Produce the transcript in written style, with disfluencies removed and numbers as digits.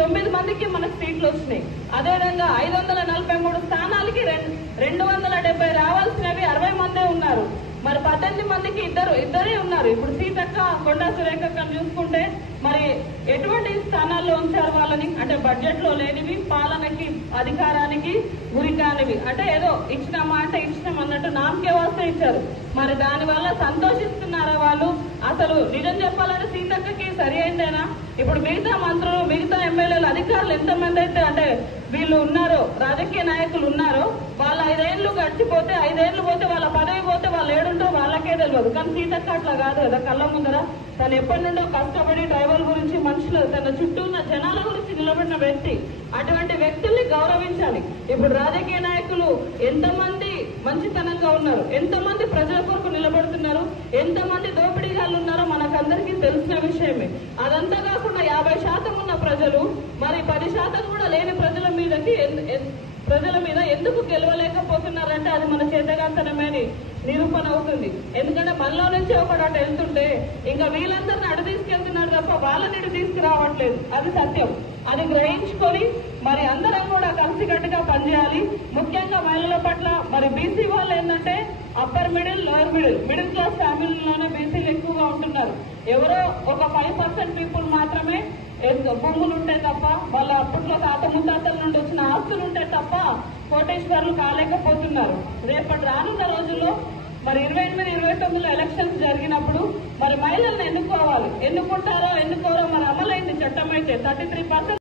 9 మందికి మనకు సీట్లు వచ్చినాయి. అదేవిధంగా 543 స్థానాలకి 270 రావాల్సినవి 60 మందే ఉన్నారు. మరి 18 మందికి ఇద్దరే ఉన్నారు. ఇప్పుడు సీతక్క కొండా సురేఖక్కను చూసుకుంటే మరి ఎటువంటి స్థానాల్లో ఉంచారు వాళ్ళని అంటే బడ్జెట్ లో లేనివి, పాలనకి అధికారానికి గురికానివి, అంటే ఏదో ఇచ్చిన మాట ఇచ్చినాం అన్నట్టు నామకే వస్తే ఇచ్చారు. మరి దానివల్ల సంతోషిస్తున్నారా వాళ్ళు? అసలు నిజం చెప్పాలంటే సీతక్కకి సరి అయిందేనా? ఇప్పుడు మిగతా మంత్రులు, మిగతా ఎమ్మెల్యేలు, అధికారులు ఎంతమంది అయితే అంటే వీళ్ళు ఉన్నారో, రాజకీయ నాయకులు ఉన్నారో, వాళ్ళ 5 ఏళ్లు గడిచిపోతే 5 ఏళ్లు పోతే వాళ్ళ పదవి పోతే వాళ్ళు ఏడుంటో వాళ్ళకే తెలియదు. కానీ సీతక్క అట్లా కాదు కదా, కళ్ళ ముందర తను ఎప్పటి నుండో కష్టపడి ట్రైబల్ గురించి, మనుషులు, తన చుట్టూ ఉన్న జనాల గురించి నిలబడిన వ్యక్తి. అటువంటి వ్యక్తుల్ని గౌరవించాలి. ఇప్పుడు రాజకీయ నాయకులు ఎంతమంది మంచితనంగా ఉన్నారు, ఎంతమంది ప్రజల కొరకు నిలబడుతున్నారు, ఎంతమంది దోపిడీగాళ్ళు ఉన్నారో మనకందరికీ తెలిసిన విషయమే. అదంతా కాకుండా 50% ఉన్న ప్రజలు మరి 10% కూడా లేని ప్రజల మీద ఎందుకు గెలవలేకపోతున్నారంటే అది మన చేతగాంతనమే నిరూపణ అవుతుంది. ఎందుకంటే మనలో నుంచి ఒకటి అటు వెళ్తుంటే ఇంకా వీళ్ళందరినీ అటు తీసుకెళ్తున్నారు తప్ప వాళ్ళని ఇటు తీసుకురావట్లేదు. అది సత్యం. అది గ్రహించుకొని మరి అందరం కూడా కలిసికట్టుగా పనిచేయాలి. ముఖ్యంగా మహిళల పట్ల మరి బీసీ వాళ్ళు ఏంటంటే upper middle, lower middle class ఫ్యామిలీలోనే బీసీలు ఎక్కువగా ఉంటున్నారు. ఎవరో ఒక 5% పీపుల్ మాత్రమే భూములు ఉంటాయి తప్ప, వాళ్ళ అప్పట్లో తాత ముత్తాతల నుండి వచ్చిన ఆస్తులు ఉంటాయి తప్ప కోటేశ్వర్లు కాలేకపోతున్నారు. రేపటి రానున్న రోజుల్లో మరి 28, 29లో ఎలక్షన్స్ జరిగినప్పుడు మరి మహిళలను ఎన్నుకోవాలి. ఎన్నుకుంటారో ఎన్నుకోరో మరి అమలైంది చట్టం అయితే 33%